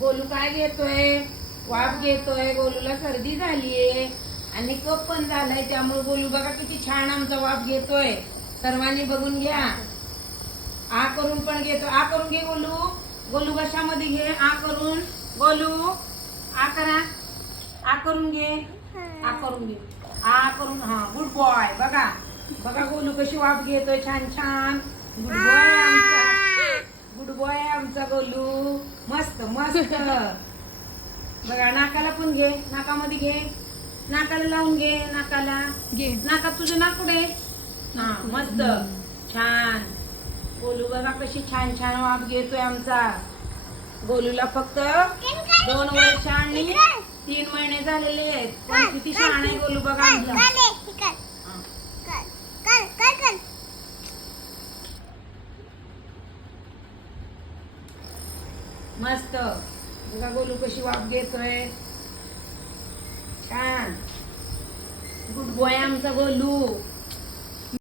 गोलू काय घेतोय? वाफ घेतोय. गोलूला सर्दी झालीये. आणि कप पण झालाय त्यामुळे गोलू बघा किती छान आमचा वाफ घेतोय. सर्वांनी बघून घ्या. आ करून पण घेतो. आ करून घे गोलू. गोलू कशामध्ये घे? आ करून. गोलू आ करा. आ करून घे. आ करून घे. आ करून हा गुड बॉय. बघा. बघा गोलू कशी वाफ घेतोय. छान छान. गुड बॉय आमचा गुड बॉय. आमचा गोलू. मस्त मस्त. बघा नाकाला पण घे. नाकामध्ये घे. नाकाला लावून घे नाकाला. घे. नाकात तुझं नाक कुठे? हा मस्त. छान. गोलू बघा कशी छान छान वाफ घेतोय आमचा. गोलूला फक्त दोन वर्ष आणि तीन महिने झालेले आहेत. पण किती छान आहे गोलू बघा आमचा हा. मस्त. बघा गोलू कशी वाफ घेतोय. छान. गुड बॉय आमचा गोलू.